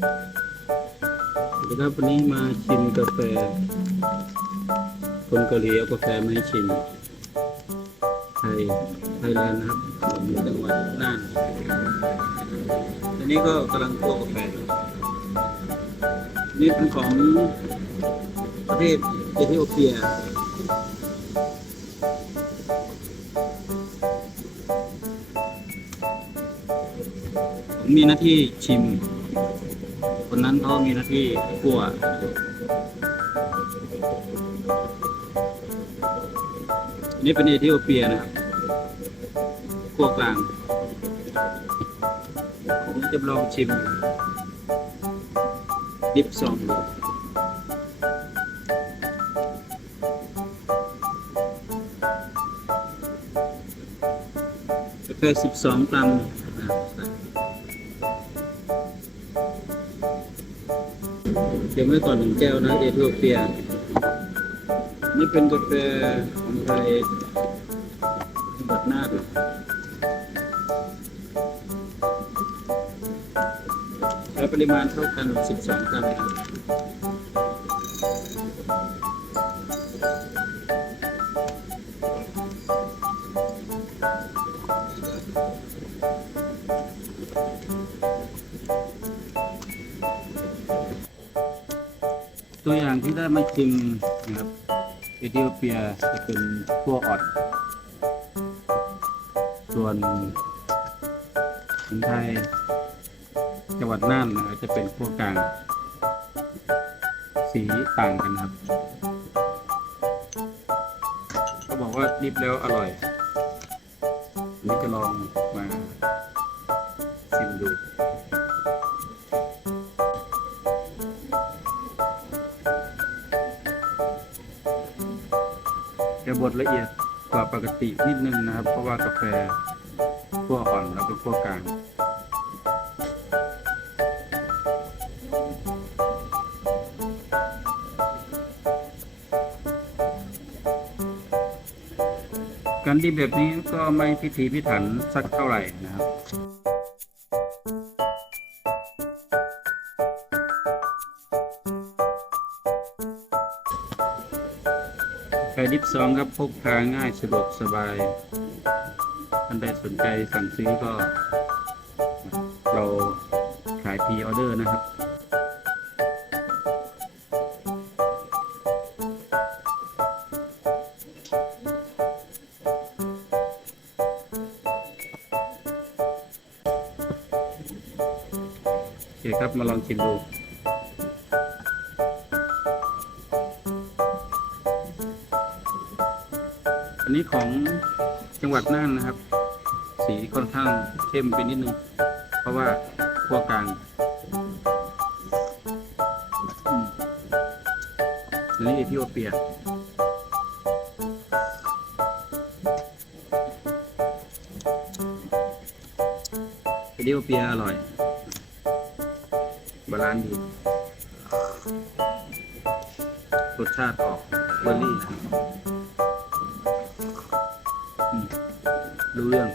สวัสดีครับวันนี้มาชิมกาแฟ คนเกาหลีเอากาแฟมาให้ชิมไทยไทยแลนด์นะครับอยู่จังหวัดน่านอันนี้ก็กำลังคั่วกาแฟอยู่นี่เป็นของประเทศเอธิโอเปียผมมีหน้าที่ชิม คนนั้นเขามีหน้าที่คั่วนี่เป็นเอธิโอเปียนะครับคั่วกลาง ผมจะลองชิม ดิฟซองดูกาแฟ12กรัม เตรียมไว้ก่อนหนึ่งแก้วนะเอธิโอเปีย นี่เป็นกาแฟของไทยจังหวัดน่านและปริมาณเท่ากัน 12 กรัมครับ ตัวอย่างที่ได้มาชิมนะครับเอธิโอเปียจะเป็นขั้วอ่อนส่วนของไทยจังหวัดน่านนะครับจะเป็นขั้วกลาง สีต่างกันครับเขาบอกว่าดิบแล้วอร่อยนี่จะลองมา จะบดละเอียดกว่าปกตินิดนึงนะครับ เพราะว่ากาแฟขั้วอ่อนแล้วก็ขั้วกลางการดิบแบบนี้ก็ไม่พิถีพิถันสักเท่าไหร่นะครับ ไก่ดิบซองครับพกพาง่ายสะดวกสบายท่านใดสนใจสั่งซื้อก็ เราขายพรีออเดอร์นะครับโอเคครับมาลองชิมดู นนี้ของจังหวัดน่านนะครับ สีค่อนข้างเข้มไปนิดนึง เพราะว่าขั้วกลางอันนี้เอธิโอเปียเอธิโอเปียอร่อย บาลานซ์ดี รสชาติออกเบอร์รี่ เรื่อง